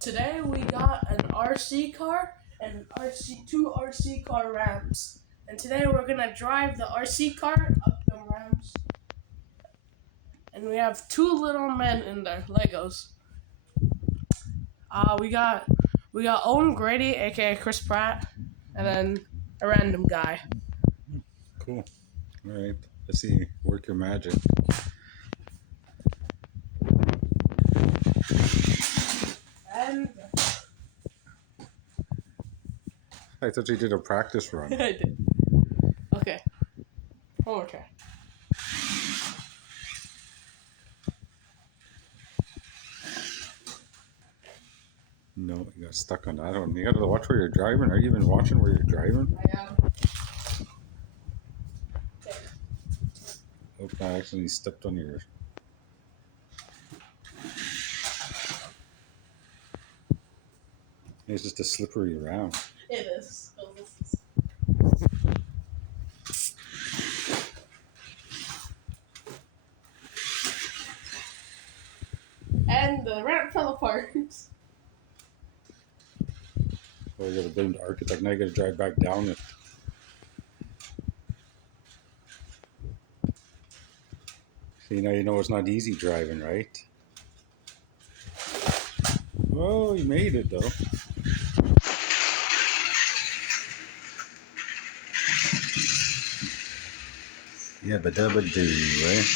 Today we got an RC car and two RC car ramps. And today we're gonna drive the RC car up the ramps. And we have two little men in there, Legos. We got Owen Grady, aka Chris Pratt, and then a random guy. Cool. All right. Let's see. Work your magic. And I thought you did a practice run. I did. Okay. One more try. No, you got stuck on that one. You got to watch where you're driving. Are you even watching where you're driving? I am. Hope I accidentally stepped on your. It's just a slippery round. It is. So this is. And the ramp fell apart. Oh, you got to blame the architect. Now you got to drive back down it. See, now you know it's not easy driving, right? Oh, you made it though. Yeah, but double do, right?